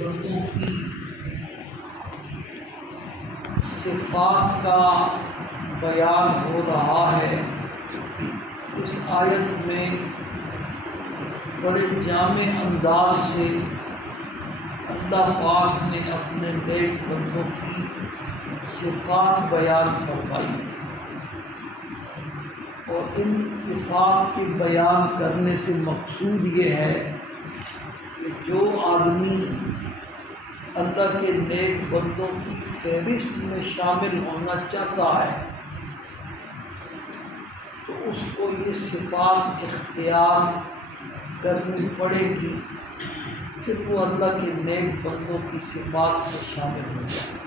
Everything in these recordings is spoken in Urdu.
بندوں کی صفات کا بیان ہو رہا ہے۔ اس آیت میں بڑے جامع انداز سے اللہ پاک نے اپنے نیک بندوں کی صفات بیان فرمائی، اور ان صفات کے بیان کرنے سے مقصود یہ ہے کہ جو آدمی اللہ کے نیک بندوں کی فہرست میں شامل ہونا چاہتا ہے تو اس کو یہ صفات اختیار کرنی پڑے گی، پھر وہ اللہ کے نیک بندوں کی صفات میں شامل ہو جائے۔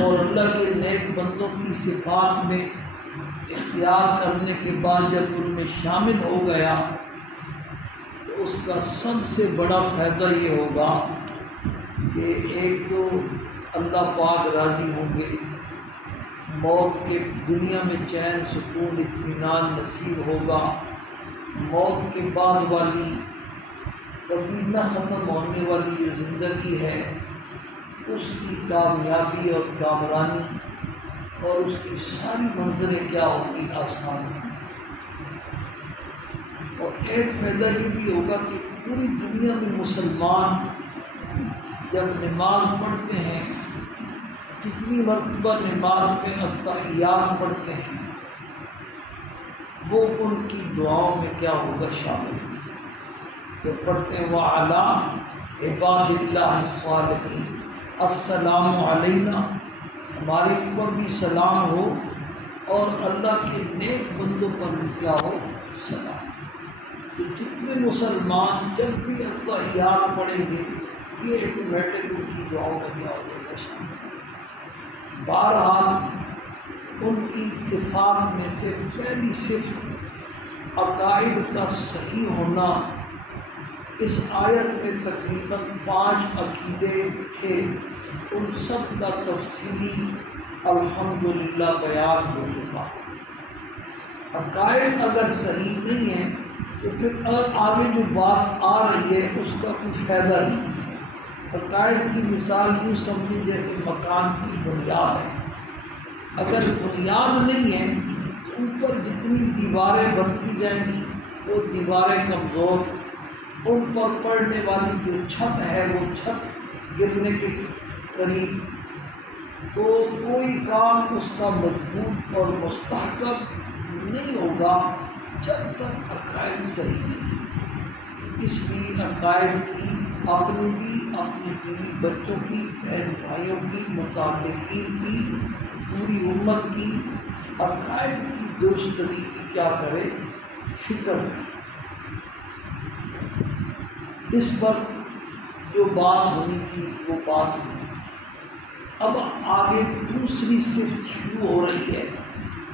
اور اللہ کے نیک بندوں کی صفات میں اختیار کرنے کے بعد جب ان میں شامل ہو گیا تو اس کا سب سے بڑا فائدہ یہ ہوگا کہ ایک تو اللہ پاک راضی ہوں گے، موت کے دنیا میں چین سکون اطمینان نصیب ہوگا، موت کے بعد والی کبھی نہ ختم ہونے والی جو زندگی ہے اس کی کامیابی اور کامرانی اور اس کی ساری منزلیں کیا ہوگی، آسان ہوگی۔ اور ایک فائدہ یہ بھی ہوگا کہ پوری دنیا میں مسلمان جب نماز پڑھتے ہیں، جتنی مرتبہ نماز میں التحیات پڑھتے ہیں وہ ان کی دعاؤں میں کیا ہوگا، شامل ہوگا۔ جو پڑھتے ہیں وَعَلَىٰ عِبَادِ اللَّهِ الصَّالِحِينَ، السلام علینا، ہمارے اوپر بھی سلام ہو اور اللہ کے نیک بندوں پر بھی کیا ہو، سلام۔ تو جتنے مسلمان جب بھی التحیات پڑھیں گے یہ آٹومیٹک ان کی دعاؤں میں کیا ہو جائے گا، شامل۔ بہرحال ان کی صفات میں سے پہلی صفت عقائد کا صحیح ہونا۔ اس آیت میں تقریباً 5 عقیدے تھے، ان سب کا تفصیلی الحمدللہ بیان ہو چکا۔ عقائد اگر صحیح نہیں ہے تو پھر آگے جو بات آ رہی ہے اس کا کوئی فائدہ نہیں ہے۔ عقائد کی مثال یوں سمجھیں جیسے مکان کی بنیاد ہے، اگر بنیاد نہیں ہے تو اوپر جتنی دیواریں بنتی جائیں گی وہ دیواریں کمزور، ان پر پڑنے والی جو چھت ہے وہ چھت گرنے کے قریب، تو کوئی کام اس کا مضبوط اور مستحکم نہیں ہوگا جب تک عقائد صحیح نہیں۔ اس لیے عقائد کی اپنی بھی، اپنی بیوی بچوں کی، بہن بھائیوں کی، متعلقین کی، پوری امت کی عقائد کی درستگی کی کیا کرے، فکر کرے۔ اس پر جو بات ہونی تھی وہ بات ہوئی۔ اب آگے دوسری صفت شروع ہو رہی ہے،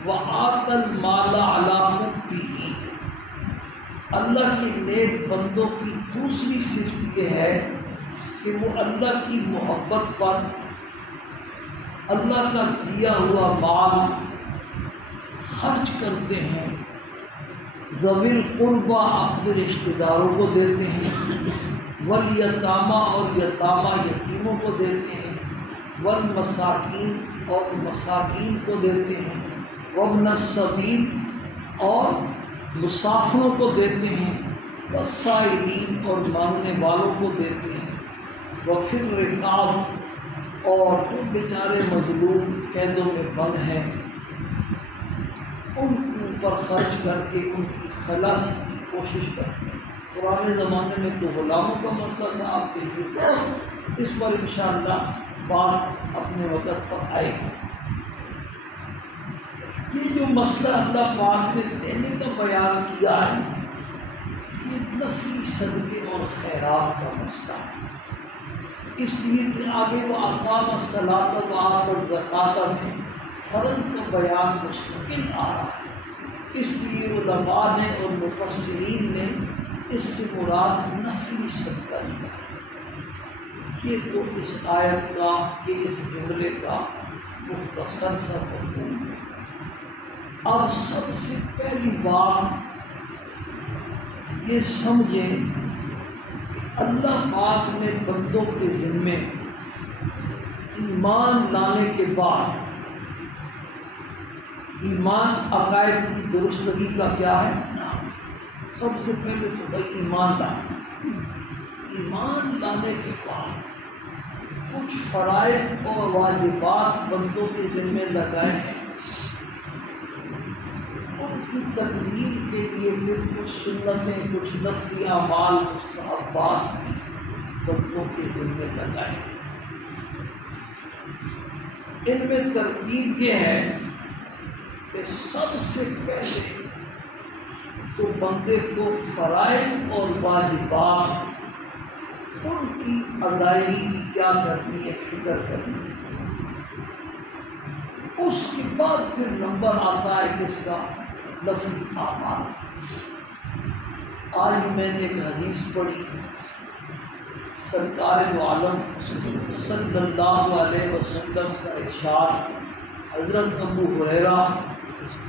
وَآتَى الْمَالَ عَلَىٰ حُبِّهِ۔ اللہ کے نیک بندوں کی دوسری صفت یہ ہے کہ وہ اللہ کی محبت پر اللہ کا دیا ہوا مال خرچ کرتے ہیں، ذوی القربیٰ اپنے رشتہ داروں کو دیتے ہیں، والیتامى اور یتامہ یتیموں کو دیتے ہیں، والمساکین اور مساکین کو دیتے ہیں، وابن السبیل اور مسافروں کو دیتے ہیں، والسائلین اور مانگنے والوں کو دیتے ہیں، وفی الرقاب اور جو بیچارے مظلوم قیدوں میں بند ہیں ان کے اوپر خرچ کر کے ان کی خلاص کی کوشش کرتے ہیں۔ پرانے زمانے میں تو غلاموں کا مسئلہ تھا، آپ کے لیے اس پر انشاءاللہ بات اپنے وقت پر آئے گی۔ یہ جو مسئلہ اللہ پاک نے دینے کا بیان کیا ہے یہ نفلی صدقے اور خیرات کا مسئلہ ہے، اس لیے کہ آگے وہ اقام الصلاۃ وآتى الزکاۃ میں فرض کا بیان مستقل آ رہا ہے، اس لیے علماء نے اور مفسرین نے اس سے مراد نفلی صدقہ لیا۔ یہ تو اس آیت کا، یہ اس جملے کا مختصر سا مضمون ہے۔ اب سب سے پہلی بات یہ سمجھیں اللہ پاک نے بندوں کے ذمے ایمان لانے کے بعد، ایمان عقائد کی درستگی کا کیا ہے؟ سب سے پہلے تو بھائی ایمان لانا، ایمان لانے کے بعد کچھ فرائض اور واجبات بندوں کے ذمے لگائے ہیں، ان کی تکمیل کے لیے پھر کچھ سنتیں، کچھ نفلی اعمال، مستحبات بھی بندوں کے ذمے لگائے ہیں۔ ان میں ترتیب یہ ہے کہ سب سے پہلے تو بندے کو فرائض اور واجبات ان کی ادائیگی کی کیا کرنی ہے، فکر کرنی ہے۔ اس کے بعد پھر نمبر آتا ہے کس کا؟ نفلی اعمال۔ آج میں نے ایک حدیث پڑھی، سرکار دو عالم صلی اللہ علیہ وسلم کا ارشاد حضرت ابو ہریرہ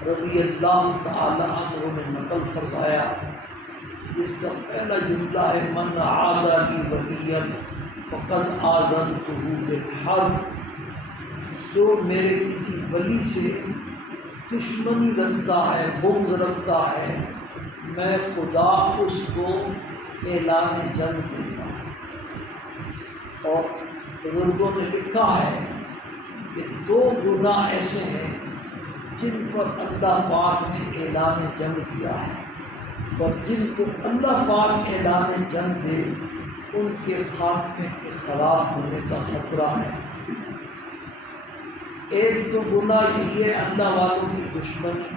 رضی اللہ تعالی عنہ نے نقل فرمایا، جس کا پہلا جملہ ہے من عادى لي وليا فقد آذنته بالحرب، جو میرے کسی ولی سے دشمنی رکھتا ہے، بغض رکھتا ہے، میں خدا اس کو اعلان جنگ دیتا ہوں۔ اور بزرگوں نے لکھا ہے کہ دو گناہ ایسے ہیں جن پر اللہ پاک نے اعلان جنگ دیا ہے، اور جن کو اللہ پاک اعلان جنگ دے ان کے خاتمے کے خراب ہونے کا خطرہ ہے۔ ایک تو گناہ یہی ہے اللہ والوں کی دشمنی،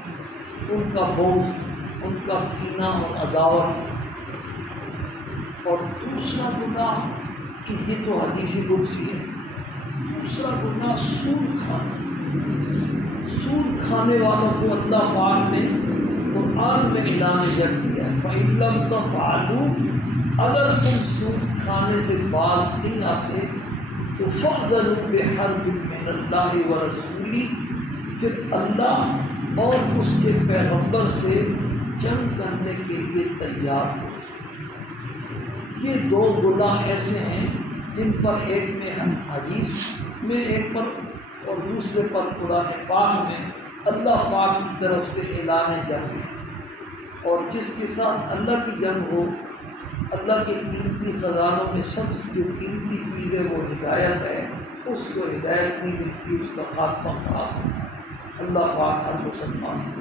ان کا بغض، ان کا کینہ اور عداوت، اور دوسرا گناہ یہ تو حدیث قدسی ہے، دوسرا گناہ سود کھانا۔ سود کھانے والوں کو اللہ پاک نے قرآن میں اعلان جنگ دیا ہے، فَإِن لَّمْ تَفْعَلُوا، اگر تم سود کھانے سے باز نہیں آتے تو فَأْذَنُوا بِحَرْبٍ مِّنَ اللَّهِ وَرَسُولِهِ، پھر اللہ اور اس کے پیغمبر سے جنگ کرنے کے لیے تیار ہو۔ یہ دو گناہ ایسے ہیں جن پر ایک میں حدیث میں ایک پر اور دوسرے پر قرآن پاک میں اللہ پاک کی طرف سے اعلان جنگ ہے، اور جس کے ساتھ اللہ کی جنگ ہو، اللہ کے قیمتی خزانوں میں سب سے جو قیمتی چیز ہے وہ ہدایت ہے، اس کو ہدایت نہیں ملتی، اس کا خاتمہ خراب ہوتا ہے۔ اللہ پاک ہر مسلمان کو۔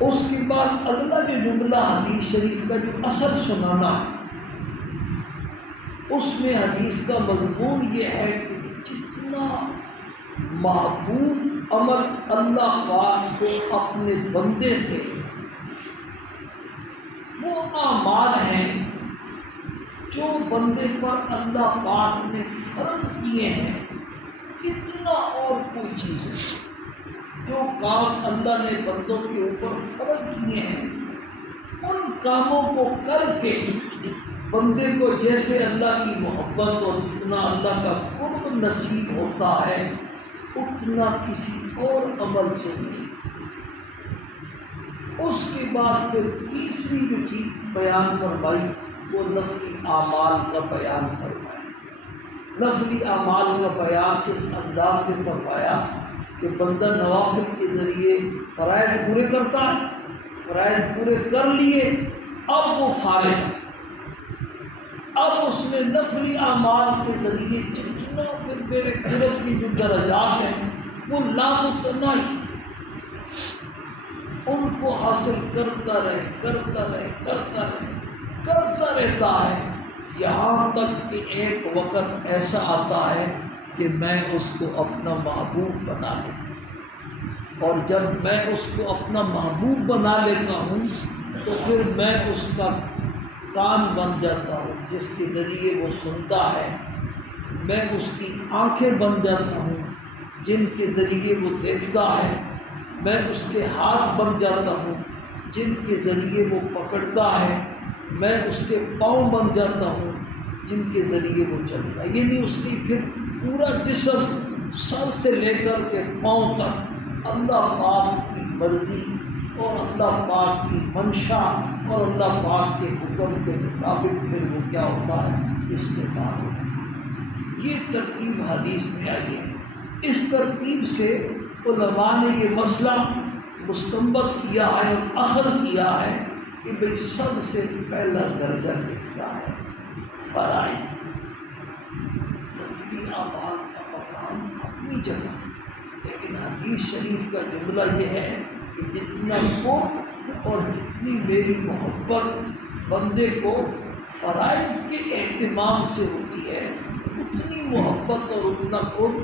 اس کے بعد اگلا جو جملہ حدیث شریف کا جو اثر سنانا ہے، اس میں حدیث کا مضمون یہ ہے کہ جتنا محبوب عمل اللہ پاک کو اپنے بندے سے، وہ اعمال ہیں جو بندے پر اللہ پاک نے فرض کیے ہیں، اتنا اور کوئی چیز نہیں۔ جو کام اللہ نے بندوں کے اوپر فرض کیے ہیں، ان کاموں کو کر کے بندے کو جیسے اللہ کی محبت اور جتنا اللہ کا قرب نصیب ہوتا ہے، اتنا کسی اور عمل سے نہیں۔ اس کے بعد پھر تیسری جو چیز بیان فرمائی وہ نفلی اعمال کا بیان فرمایا۔ نفلی اعمال کا بیان اس انداز سے فرمایا کہ بندہ نوافل کے ذریعے فرائض پورے کرتا ہے، فرائض پورے کر لیے، اب وہ فارغ ہے، اب اس نے نفلی اعمال کے ذریعے جتنا پھر میرے قرب کی جو درجات ہیں وہ لامتناہی، ان کو حاصل کرتا رہتا ہے، یہاں تک کہ ایک وقت ایسا آتا ہے کہ میں اس کو اپنا محبوب بنا لیتا ہوں، اور جب میں اس کو اپنا محبوب بنا لیتا ہوں تو پھر میں اس کا کان بن جاتا ہوں جس کے ذریعے وہ سنتا ہے، میں اس کی آنکھیں بن جاتا ہوں جن کے ذریعے وہ دیکھتا ہے، میں اس کے ہاتھ بن جاتا ہوں جن کے ذریعے وہ پکڑتا ہے، میں اس کے پاؤں بن جاتا ہوں جن کے ذریعے وہ چلتا ہے۔ یعنی اس کی پھر پورا جسم سر سے لے کر کے پاؤں تک اللہ پاک کی مرضی اور اللہ پاک کی منشا اور اللہ پاک کے حکم کے مطابق پھر وہ کیا ہوتا ہے، استعمال ہوتا ہے۔ یہ ترتیب حدیث میں آئی ہے۔ اس ترتیب سے علماء نے یہ مسئلہ مستنبط کیا ہے اور اخذ کیا ہے کہ بھئی سب سے پہلا درجہ کس کا ہے، فرائض۔ نفلی اعمال کا مقام اپنی جگہ، لیکن حدیث شریف کا جملہ یہ ہے کہ جتنا قرب اور جتنی میری محبت بندے کو فرائض کے اہتمام سے ہوتی ہے، اتنی محبت اور اتنا قرب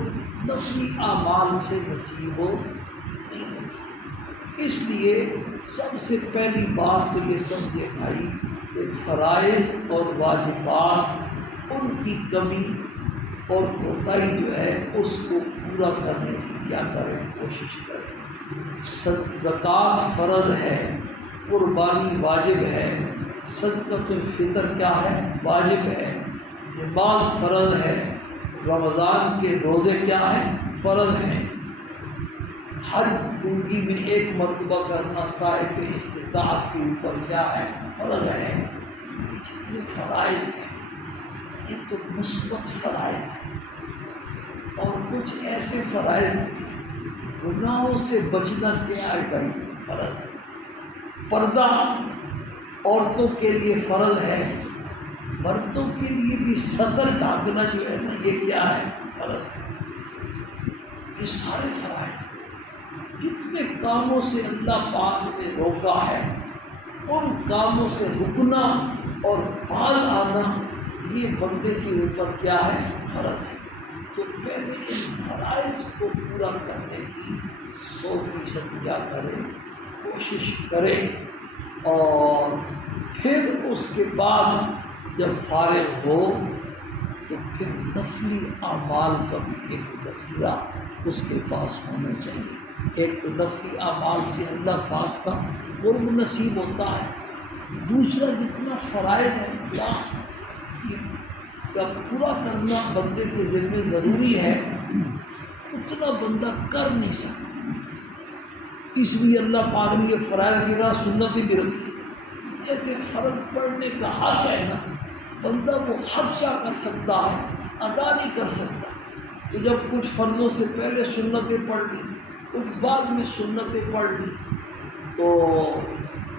نفلی اعمال سے نصیب ہو نہیں ہوتا۔ اس لیے سب سے پہلی بات تو یہ سمجھے بھائی کہ فرائض اور واجبات ان کی کمی اور کوتاہی جو ہے اس کو پورا کرنے کی کیا کریں، کوشش کریں۔ زکوٰۃ فرض ہے، قربانی واجب ہے، صدقۃ الفطر کیا ہے، واجب ہے، نماز فرض ہے، رمضان کے روزے کیا ہیں، فرض ہیں، حج زندگی میں ایک مرتبہ کرنا صاحب استطاعت کے اوپر کیا ہے، فرض ہے۔ یہ جتنے فرائض ہیں یہ تو مثبت فرائض ہیں، اور کچھ ایسے فرائض گناہوں سے بچنا کیا ہے بھائی، فرض ہے۔ پردہ عورتوں کے لیے فرض ہے، مردوں کے لیے بھی سطر ڈھانکنا جو ہے نا یہ کیا ہے، فرض ہے۔ یہ سارے فرائض جتنے کاموں سے اللہ پاک نے روکا ہے ان کاموں سے رکنا اور باز آنا یہ بندے کے اوپر کیا ہے، فرض ہے۔ تو پہلے ان فرائض کو پورا کرنے کی 100% کیا کریں، کوشش کریں، اور پھر اس کے بعد جب فارغ ہو تو پھر نفلی اعمال کا بھی ایک ذخیرہ اس کے پاس ہونا چاہیے۔ ایک تو نفلی اعمال سے اللہ پاک کا قرب نصیب ہوتا ہے، دوسرا جتنا فرائض ہے کا پورا کرنا بندے کے ذمہ ضروری ہے اتنا بندہ کر نہیں سکتا۔ اس لیے اللہ پاک نے یہ فرائض کی طرح سنتیں بھی رکھی، جیسے فرض پڑھنے کا حق ہے نا، بندہ وہ حق کیا کر سکتا ہے، ادا نہیں کر سکتا۔ تو جب کچھ فرضوں سے پہلے سنتیں پڑھ لی، کچھ بعد میں سنتیں پڑھ لی، تو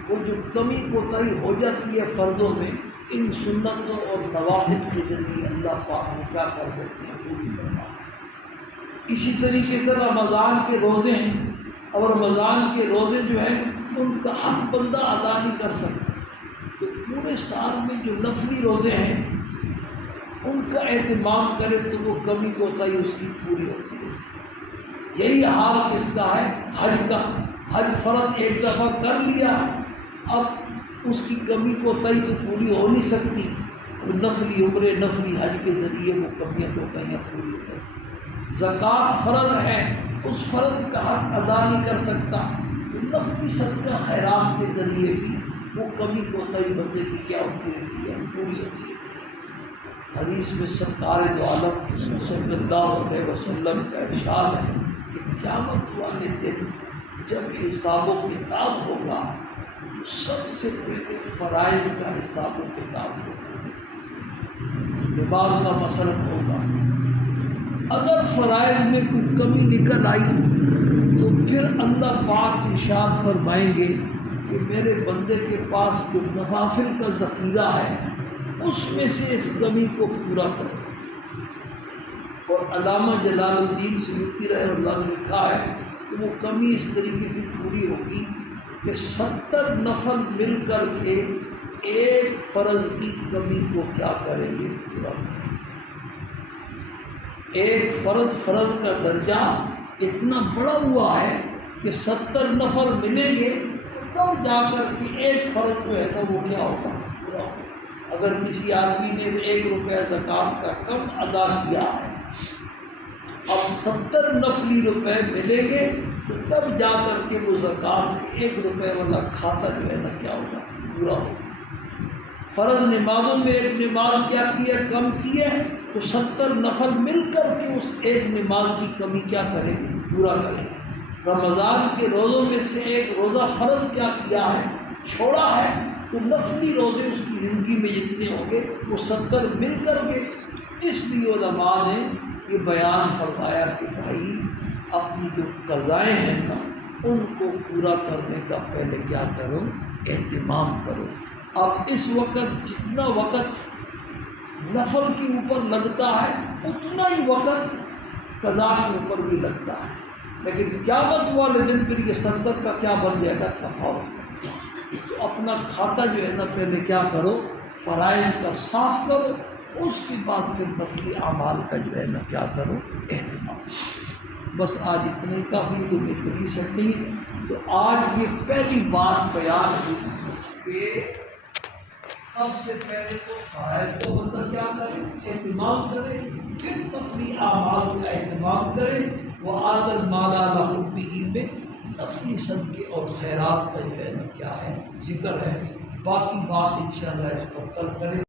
وہ جو کمی کوتاہی ہو جاتی ہے فرضوں میں، ان سنتوں اور نوافل کے ذریعے اللہ پاک نے کیا کر دیتے ہیں، پوری کرنا۔ اسی طریقے سے رمضان کے روزے ہیں، اور رمضان کے روزے جو ہیں ان کا حق بندہ ادا نہیں کر سکتا، تو پورے سال میں جو نفلی روزے ہیں ان کا اہتمام کرے تو وہ کمی کوتاہی اس کی پوری ہوتی رہتی ہے۔ یہی حال کس کا ہے، حج کا۔ حج فرض ایک دفعہ کر لیا، اب اس کی کمی کوتاہی تو پوری ہو نہیں سکتی، وہ نفلی عمرے نفلی حج کے ذریعے وہ کمیاں کوتاہیاں پوری ہو جاتی۔ زکوٰۃ فرض ہے، اس فرض کا حق ادا نہیں کر سکتا، نفلی صدقہ خیرات کے ذریعے بھی وہ کمی کوتاہی بندے کی کیا ہوتی رہتی ہے، پوری ہوتی رہتی ہے۔ حدیث میں سرکار دو عالم صلی اللہ علیہ وسلم کا ارشاد ہے کہ قیامت والے دن جب حساب و کتاب ہوگا تو سب سے پہلے فرائض کا حساب و کتاب ہوگا، نماز کا مثلا ہوگا۔ اگر فرائض میں کوئی کمی نکل آئی تو پھر اللہ پاک ارشاد فرمائیں گے کہ میرے بندے کے پاس جو نوافل کا ذخیرہ ہے اس میں سے اس کمی کو پورا کرو۔ اور علامہ جلال الدین سیوطی رحمہ اللہ نے لکھا ہے کہ وہ کمی اس طریقے سے پوری ہوگی کہ 70 نفل مل کر کے ایک فرض کی کمی کو کیا کریں گے، پورا کریں گے۔ ایک فرض کا درجہ اتنا بڑا ہوا ہے کہ 70 نفل ملیں گے تب جا کر کے ایک فرض جو ہے نا وہ کیا ہوگا، پورا ہوگا۔ اگر کسی آدمی نے 1 روپیہ زکوٰۃ کا کم ادا کیا ہے، اب 70 نفلی روپے ملیں گے تو تب جا کر کے وہ زکوٰۃ کے 1 روپے والا کھاتا جو ہے نا کیا ہوگا، پورا ہوگا۔ فرض نمازوں میں ایک نماز کیا کی ہے، کم کی ہے، تو 70 نفل مل کر کے اس ایک نماز کی کمی کیا کریں گے، پورا کریں گے۔ رمضان کے روزوں میں سے ایک روزہ فرض کیا کیا ہے، چھوڑا ہے، تو نفلی روزے اس کی زندگی میں جتنے ہوں گے وہ 70 مل کر گے۔ اس لیے علماء نے یہ بیان فرمایا کہ بھائی اپنی جو قضائیں ہیں نا ان کو پورا کرنے کا پہلے کیا کرو، اہتمام کرو۔ اب اس وقت جتنا وقت نفل کے اوپر لگتا ہے اتنا ہی وقت قضا کے اوپر بھی لگتا ہے، لیکن قیامت والے دن پھر یہ 70 کا کیا بن جائے گا، تفاوت۔ تو اپنا کھاتا جو ہے نا پہلے کیا کرو، فرائض کا صاف کرو، اس کے بعد پھر نفلی اعمال کا جو ہے نا کیا کرو، اہتمام۔ بس آج اتنے کافی، تو اتنی سٹی۔ تو آج یہ پہلی بات بیان ہوئی کہ سب سے پہلے تو فرائض کو بندہ کیا کرے، اہتمام کرے، پھر نفلی اعمال کا اہتمام کرے۔ وَآتَى الْمَالَ عَلَىٰ حُبِّهِ میں نفلی صدقے اور خیرات کا جو ہے نا کیا ہے، ذکر ہے۔ باقی بات انشاءاللہ اس پر کل کریں۔